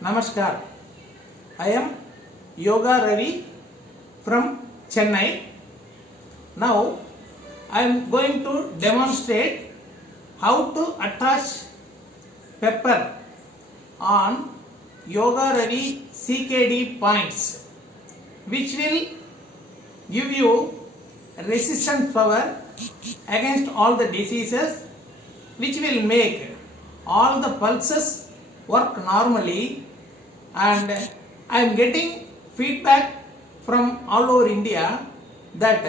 Namaskar. I am Yoga Ravi from Chennai. Now I am going to demonstrate how to attach pepper on Yoga Ravi CKD points, which will give you resistance power against all the diseases, which will make all the pulses work normally. And I am getting feedback from all over India that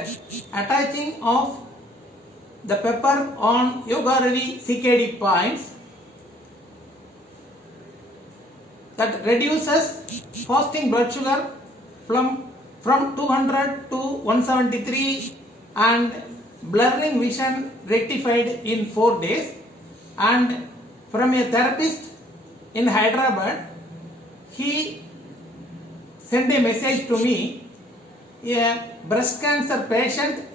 attaching of the pepper on Yoga Ravi CKD points that reduces fasting blood sugar from 200 to 173 and blurring vision rectified in 4 days. And from a therapist in Hyderabad, he sent a message to me. A breast cancer patient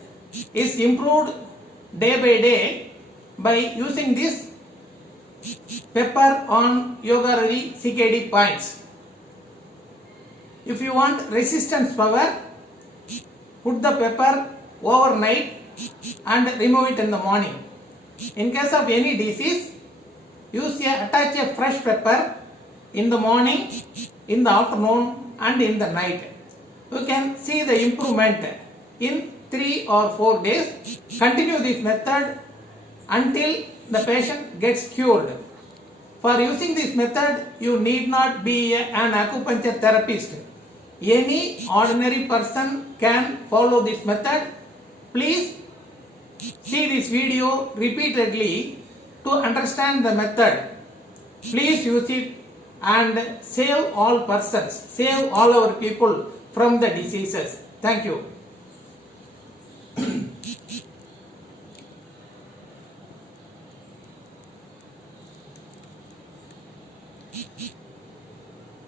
is improved day by day by using this pepper on Yoga Ravi CKD points. If you want resistance power, put the pepper overnight and remove it in the morning. In case of any disease, attach a fresh pepper in the morning, in the afternoon and in the night. You can see the improvement in 3 or 4 days. Continue this method until the patient gets cured. For using this method, you need not be an acupuncture therapist. Any ordinary person can follow this method. Please see this video repeatedly to understand the method. Please use it and save all persons, save all our people from the diseases. Thank you.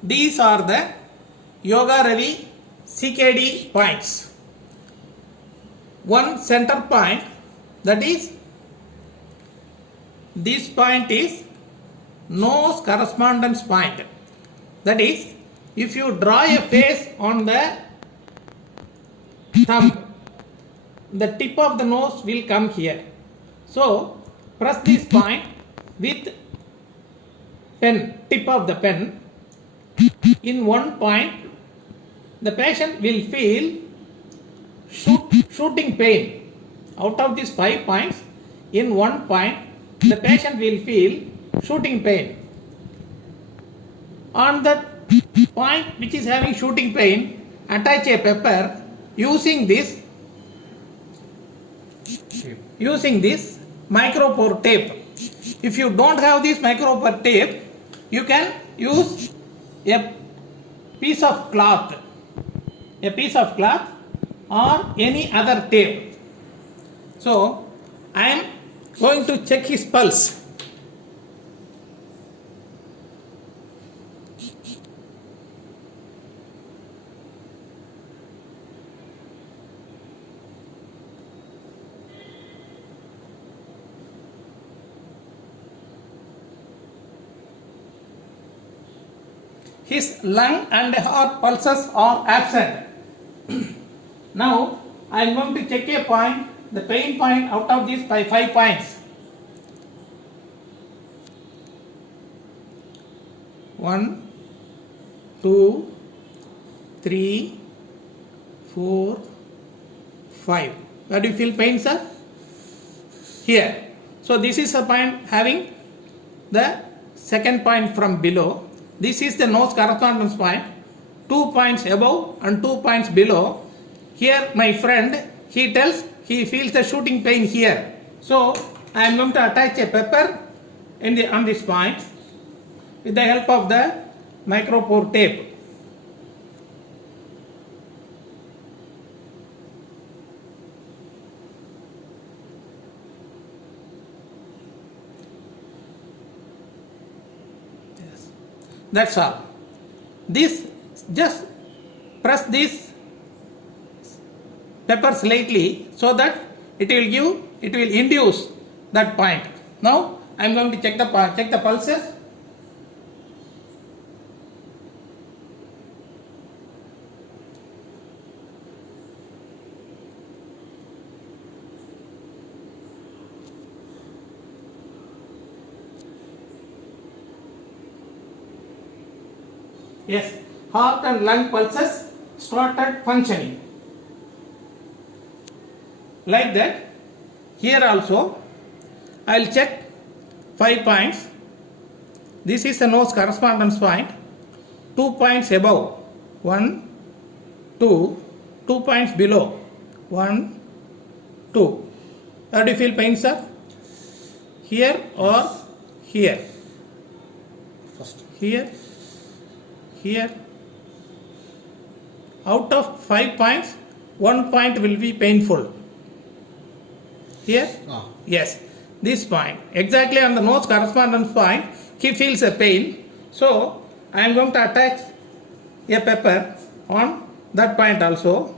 These are the Yoga Ravi CKD points. One center point, that is, this point is nose correspondence point. That is, if you draw a face on the thumb, the tip of the nose will come here. So press this point with pen, tip of the pen. In one point, the patient will feel shooting pain. Out of these 5 points, in one point, the patient will feel shooting pain. On the point which is having shooting pain, attach a pepper using this micropore tape. If you don't have this micropore tape, you can use a piece of cloth or any other tape. So I am going to check his pulse. His lung and heart pulses are absent. Now I am going to check a point, the pain point out of these 5 points. 1, 2, 3, 4, 5. Where do you feel pain, sir? Here. So this is a point having the second point from below. This is the nose correspondence point, 2 points above and 2 points below. Here my friend, he tells he feels the shooting pain here. So I am going to attach a pepper on this point with the help of the micropore tape. That's all. This, just press this pepper slightly so that it will induce that point. Now I am going to check the pulses. Yes, heart and lung pulses started functioning. Like that, here also I will check 5 points. This is the nose correspondence point. 2 points above, 1, 2, 2 points below, 1, 2. How do you feel pain, sir? Here or here? First. Here, here. Out of 5 points, 1 point will be painful. Here? Yes, this point. Exactly on the nose correspondence point, he feels a pain. So, I am going to attach a pepper on that point also.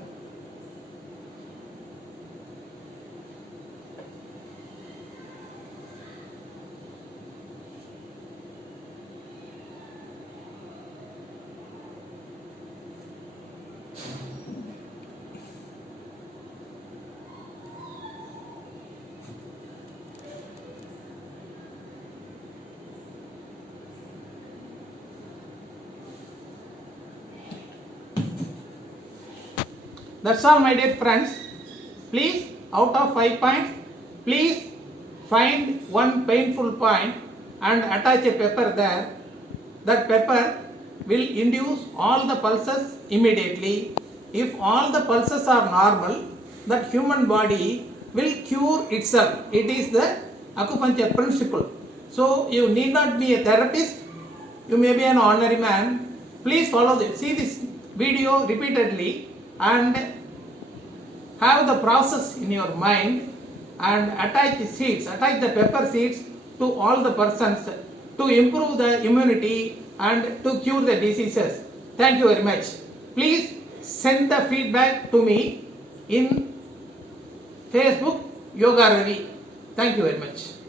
That's all, my dear friends. Please, out of 5 points, please find one painful point and attach a pepper there. That pepper will induce all the pulses immediately. If all the pulses are normal, that human body will cure itself. It is the acupuncture principle. So you need not be a therapist. You may be an ordinary man. Please follow this. See this video repeatedly and have the process in your mind and attach the seeds, attach the pepper seeds to all the persons to improve the immunity and to cure the diseases. Thank you very much. Please send the feedback to me in Facebook Yoga Ravi. Thank you very much.